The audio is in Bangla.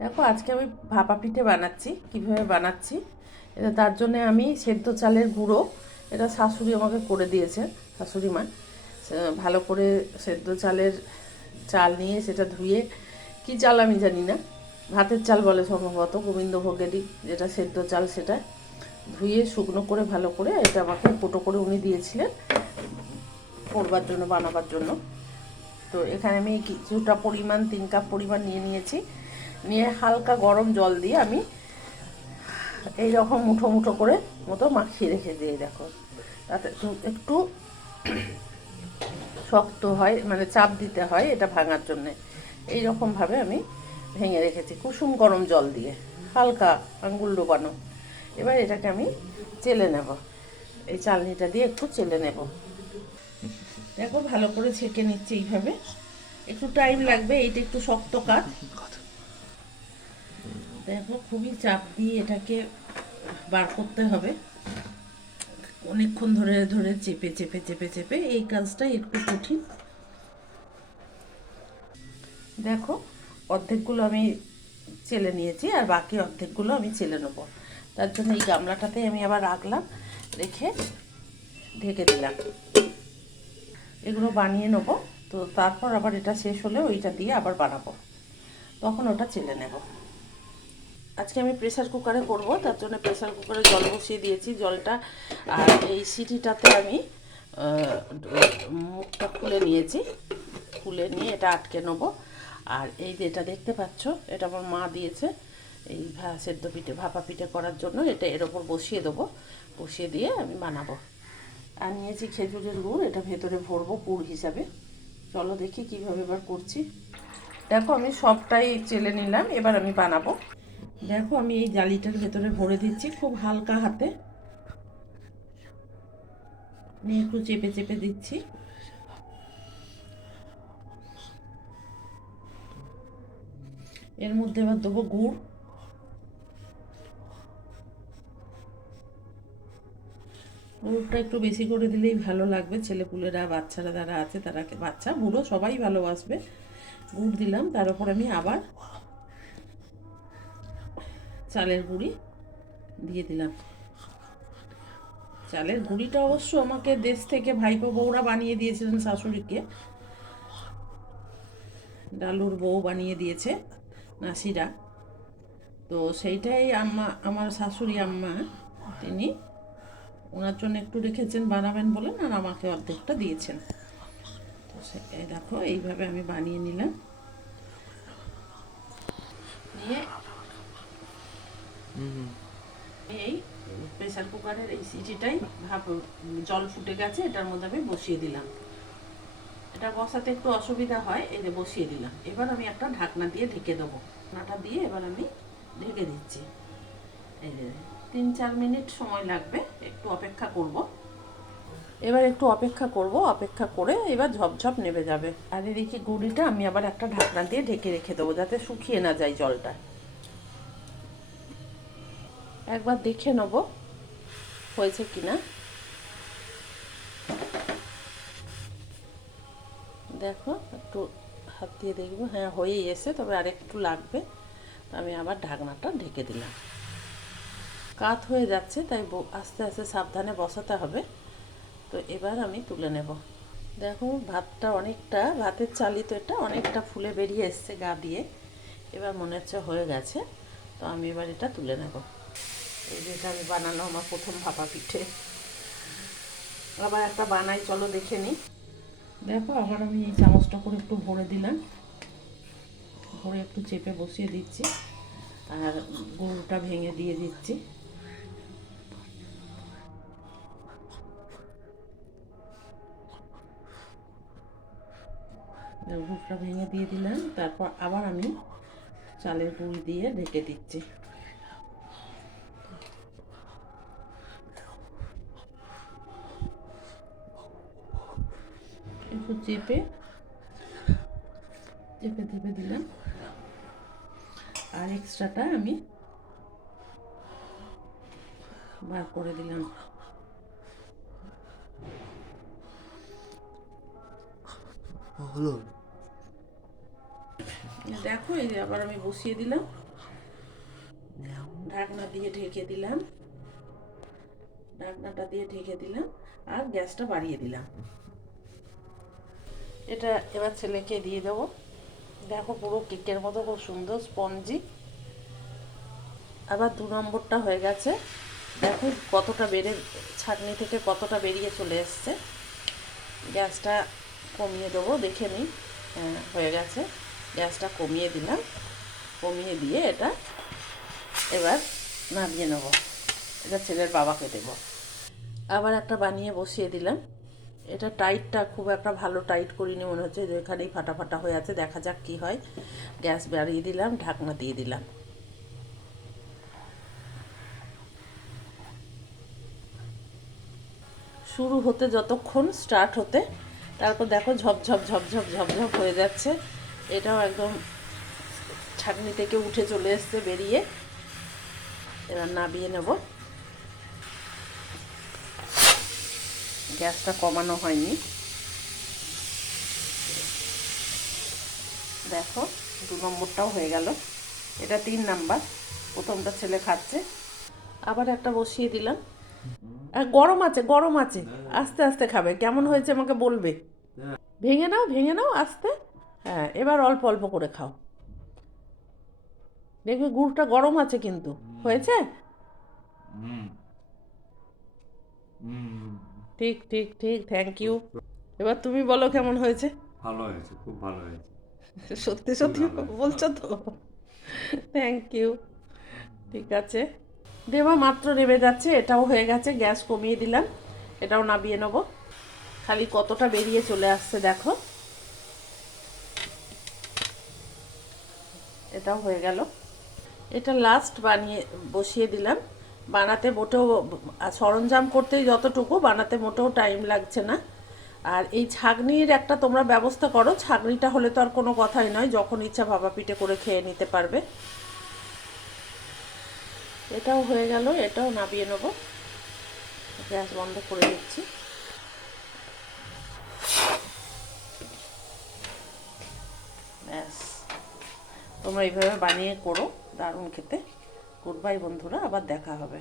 দেখো, আজকে আমি ভাপা পিঠে বানাচ্ছি। কীভাবে বানাচ্ছি? এটা তার জন্য আমি সেদ্ধ চালের গুঁড়ো। এটা শাশুড়ি আমাকে করে দিয়েছে, শাশুড়ি মা। ভালো করে সেদ্ধ চালের চাল নিয়ে সেটা ধুয়ে, কি চাল আমি জানি না। ভাতের চাল বলে সম্ভবত, গোবিন্দভোগেরই যেটা সেদ্ধ চাল সেটা। ধুয়ে শুকনো করে ভালো করে এটা আমাকে কোটো করে উনি দিয়েছিলেন করবার জন্য, বানাবার জন্য। তো এখানে আমি কিছুটা পরিমাণ, তিন কাপ পরিমাণ নিয়ে নিয়েছি। নিয়ে হালকা গরম জল দিয়ে আমি এই রকম মুঠো মুঠো করে মতো মাখিয়ে রেখে দিয়ে দেখো। তাতে একটু- শক্ত হয় মানে চাপ দিতে হয় এটা ভাঙার জন্যে। এই রকমভাবে আমি ভেঙে রেখেছি, কুসুম গরম জল দিয়ে, হালকা আঙ্গুল ডোবানো। এবার এটাকে আমি চেলে নেব। এই চালনিটা দিয়ে একটু চেলে নেব। দেখো, ভালো করে ছেঁকে নিচ্ছি এইভাবে। একটু টাইম লাগবে, এইটা একটু শক্ত কাজ দেখো, খুবই চাপ দিয়ে এটাকে বার করতে হবে। অনেকক্ষণ ধরে ধরে চেপে চেপে চেপে চেপে এই কাজটা একটু কঠিন। দেখো, অর্ধেকগুলো আমি চেলে নিয়েছি আর বাকি অর্ধেকগুলো আমি চেলে নেব। তার জন্য এই গামলাটাতে আমি আবার রাখলাম, রেখে ঢেকে দিলাম। এগুলো বানিয়ে নেব, তো তারপর আবার এটা শেষ হলে ওইটা দিয়ে আবার বানাবো। তখন ওটা চেলে নেব। আজকে আমি প্রেসার কুকারে করব, তার জন্য প্রেসার কুকারে জল বসিয়ে দিয়েছি, জলটা, আর এই সিটিটাতে আমি মুখটা খুলে নিয়েছি, খুলে নিয়ে এটা আটকে নেব। আর এই যে এটা দেখতে পাচ্ছ, এটা আমার মা দিয়েছে, এই সেদ্ধ পিঠে, ভাপা পিঠে করার জন্য এটা এর ওপর বসিয়ে দেবো, বসিয়ে দিয়ে আমি বানাবো। আর নিয়েছি খেজুরের গুড়, এটা ভেতরে ভরবো পুর হিসাবে। চলো দেখি কীভাবে এবার করছি। দেখো আমি সবটাই চেলে নিলাম, এবার আমি বানাবো। দেখো, আমি এই জালিটার ভেতরে ভরে দিচ্ছি খুব হালকা হাতে। নিয়ে একটু চেপে চেপে দিচ্ছি। এর মধ্যে এবার দেবো গুড়। গুড়টা একটু বেশি করে দিলেই ভালো লাগবে। ছেলেপুলেরা, বাচ্চারা যারা আছে, তারা বাচ্চা বুড়ো সবাই ভালোবাসবে। গুড় দিলাম, তার উপর আমি আবার চালের গুঁড়ি দিয়ে দিলাম। চালের গুঁড়িটা অবশ্য আমাকে দেশ থেকে ভাইপো বউরা বানিয়ে দিয়েছিলেন শাশুড়িকে। ডালুর বউ বানিয়ে দিয়েছে, নাসিরা। তো সেইটাই আম্মা, আমার শাশুড়ি আম্মা, তিনি ওনার জন্য একটু রেখেছেন, বানাবেন বলেন আর আমাকে অর্ধেকটা দিয়েছেন। তো সে- এই দেখো, এইভাবে আমি বানিয়ে নিলাম। নিয়ে এই প্রেসার কুকারের এই সিটিটাই ভাপ জল ফুটে গেছে, এটার মধ্যে আমি বসিয়ে দিলাম। এটা বসাতে একটু অসুবিধা হয় যে বসিয়ে দিলাম। এবার আমি একটা ঢাকনা দিয়ে ঢেকে দেবো। ঢাকনাটা দিয়ে এবার আমি ঢেকে দিচ্ছি। এই যে তিন চার মিনিট সময় লাগবে, একটু অপেক্ষা করব। এবার একটু অপেক্ষা করব, অপেক্ষা করে এবার ঝপঝপ নেমে যাবে। আর এদিকে গুঁড়িটা আমি আবার একটা ঢাকনা দিয়ে ঢেকে রেখে দেবো, যাতে শুকিয়ে না যায় জলটা। একবার দেখে নেব, হয়েছে কিনা। দেখো, একটু হাত দিয়ে দেখব। হ্যাঁ হয়েই এসে তবে আর একটু লাগবে। আমি আবার ঢাকনাটা ঢেকে দিলাম। কাত হয়ে যাচ্ছে, তাই আস্তে আস্তে সাবধানে বসাতে হবে। তো এবার আমি তুলে নেব। দেখো, ভাতটা অনেকটা, ভাতের চালি তো এটা, অনেকটা ফুলে বেরিয়ে এসছে গা দিয়ে। এবার মনে হচ্ছে হয়ে গেছে, তো আমি এবার এটা তুলে নেব। এই যেটা আমি বানানো আমার প্রথম ভাপা পিঠে। আবার একটা বানাই, চলো দেখে নিই দেখো, আবার আমি এই চামচটা করে একটু ভরে দিলাম। ভরে একটু চেপে বসিয়ে দিচ্ছি। আর গুড়টা ভেঙে দিয়ে দিচ্ছি। গুড়টা ভেঙে দিয়ে দিলাম। তারপর আবার আমি চালের গুঁড়ি দিয়ে ঢেকে দিচ্ছি। একটু চেপে চেপে চেপে দিলাম। আর এক্সট্রাটা আমি বার করে দিলাম। হলো? দেখো এই যে আবার আমি বসিয়ে দিলাম। ঢাকনা দিয়ে ঢেকে দিলাম। ঢাকনাটা দিয়ে ঢেকে দিলাম। আর গ্যাসটা বাড়িয়ে দিলাম। এটা এবার ছেলেকে দিয়ে দেবো। দেখো পুরো কেকের মতো খুব সুন্দর স্পঞ্জি। আবার দু নম্বরটা হয়ে গেছে। দেখো কতটা বেড়ে, ছাঁকনি থেকে কতটা বেরিয়ে চলে এসছে। গ্যাসটা কমিয়ে দেবো, দেখে নিই। হ্যাঁ হয়ে গেছে। গ্যাসটা কমিয়ে দিলাম। কমিয়ে দিয়ে এটা এবার নামিয়ে নেব। এটা ছেলের বাবাকে দেবো। আবার একটা বানিয়ে বসিয়ে দিলাম। এটা টাইটটা খুব একটা ভালো টাইট করিনি, মনে হচ্ছে যে এখানেই ফাটা ফাটা হয়ে আছে, দেখা যাক কি হয়। গ্যাস বাড়িয়ে দিলাম, ঢাকনা দিয়ে দিলাম। শুরু হতে যতক্ষণ স্টার্ট হতে, তারপর দেখো ঝপঝপ ঝপঝপ ঝপঝপ হয়ে যাচ্ছে। এটাও একদম ছাকনি থেকে উঠে চলে এসছে, বেরিয়ে। এবার নাবিয়ে নেব। গ্যাসটা কমানো হয়নি। দেখো, দু নম্বরটাও হয়ে গেল। এটা তিন নাম্বার, প্রথমটা ছেলে খাচ্ছে। আবার একটা বসিয়ে দিলাম। গরম আছে গরম আছে। আস্তে আস্তে খাবে। কেমন হয়েছে আমাকে বলবে? ভেঙে নাও ভেঙে নাও আস্তে। হ্যাঁ এবার অল্প অল্প করে খাও। দেখবে গুড়টা গরম আছে কিন্তু। হয়েছে? হুম। হুম। ঠিক ঠিক ঠিক থ্যাংক ইউ এবার তুমি বলো কেমন হয়েছে? ভালো হয়েছে খুব ভালো হয়েছে। সত্যি সত্যি বলছো তো? থ্যাংক ইউ ঠিক আছে। দেবা মাত্র নেমে যাচ্ছে এটাও হয়ে গেছে গ্যাস কমিয়ে দিলাম এটাও নামিয়ে নেব। খালি কতটা বেরিয়ে চলে আসছে দেখো। এটাও হয়ে গেল। এটা লাস্ট বানিয়ে বসিয়ে দিলাম। বানাতে মোটেও সরঞ্জাম করতেই যতটুকু, বানাতে মোটেও টাইম লাগছে না। আর এই ছাগনির একটা তোমরা ব্যবস্থা করো, ছাগনিটা হলে তো আর কোনো কথাই নয়, যখন ইচ্ছা ভাবা পিঠে করে খেয়ে নিতে পারবে। এটাও হয়ে গেল, এটাও নামিয়ে নেব। গ্যাস বন্ধ করে দিচ্ছি। ব্যাস, তোমরা এইভাবে বানিয়ে করো, দারুণ খেতে। গুড বাই বন্ধুরা আবার দেখা হবে।